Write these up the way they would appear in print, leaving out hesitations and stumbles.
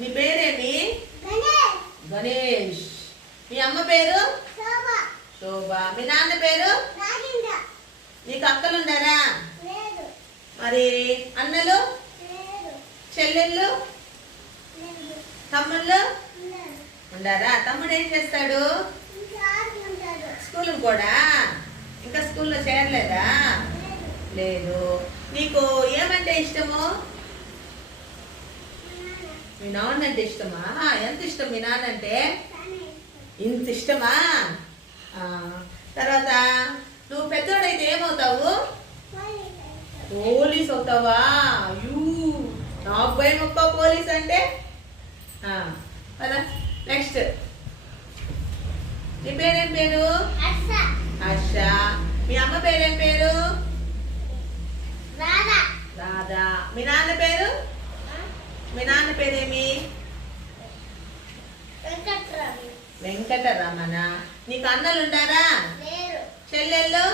నీ పేరేమి? గణేష్. మీ అమ్మ పేరు? శోభ. మీ నాన్న పేరు? నీకు అక్కలు ఉండారా? మరి అన్నలు చెల్లెళ్ళు తమ్ముళ్ళు ఉండారా? తమ్ముడు ఏం చేస్తాడు? స్కూల్ కూడా ఇంకా స్కూల్లో చేరలేదా? లేదు. నీకు ఏమంటే ఇష్టము? మీ నాన్న అంటే ఇష్టమా? ఎంత ఇష్టం మీ నాన్న అంటే? ఇంత ఇష్టమా? తర్వాత నువ్వు పెద్దోడైతే ఏమవుతావు? పోలీస్ అవుతావా? నాకు భయం ఒక్క పోలీస్ అంటే. నెక్స్ట్ నీ పేరేం పేరు? హర్ష. మీ అమ్మ పేరేం పేరు? రాధా. మీ నాన్న పేరు? మీ నాన్న పేరేమి? వెంకటరమణ. నీకు అన్నలు ఉంటారా? చెల్లెళ్ళు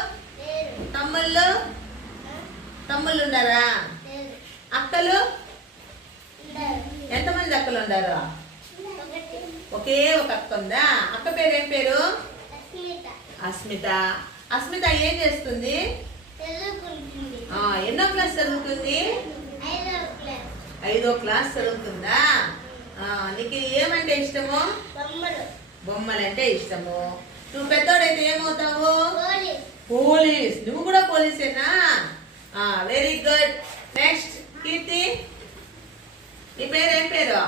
తమ్ముళ్ళు ఉండారా? అక్కలు ఎంతమంది అక్కలు ఉండారు? ఒకే ఒక అక్క ఉందా? అక్క పేరేం పేరు? అస్మిత. అస్మిత ఏం చేస్తుంది? ఎన్నో క్లాస్ చదువుతుంది? 5వ క్లాస్ చదువుతుందా? నీకు ఏమంటే ఇష్టము? బొమ్మలంటే ఇష్టము. నువ్వు పెద్దోడైతే ఏమవుతావు? పోలీస్. నువ్వు కూడా పోలీసేనా? Very good. నెక్స్ట్ కీర్తి. నీ పేరేం పేరు?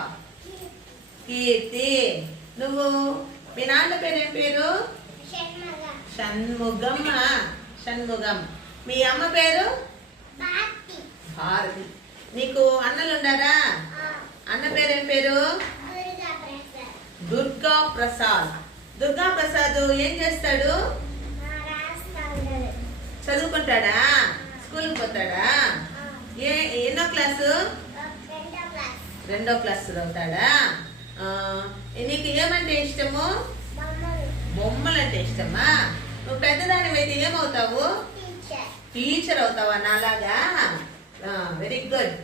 కీర్తి. నువ్వు మీ నాన్న పేరేం పేరు? షణ్ముగం. మీ అమ్మ పేరు? భారతి. నీకు అన్నలు ఉండారా? అన్న పేరేం పేరు? దుర్గా ప్రసాద్. దుర్గా ప్రసాద్ ఏం చేస్తాడు? చదువుకుంటాడా? స్కూల్కి పోతాడా? ఎన్నో క్లాసు? 2వ క్లాస్ చదువుతాడా? నీకు ఏమంటే ఇష్టము? బొమ్మలంటే ఇష్టమా? నువ్వు పెద్దదాని అయితే ఏమవుతావు? టీచర్ అవుతావా నాలాగా? Very good.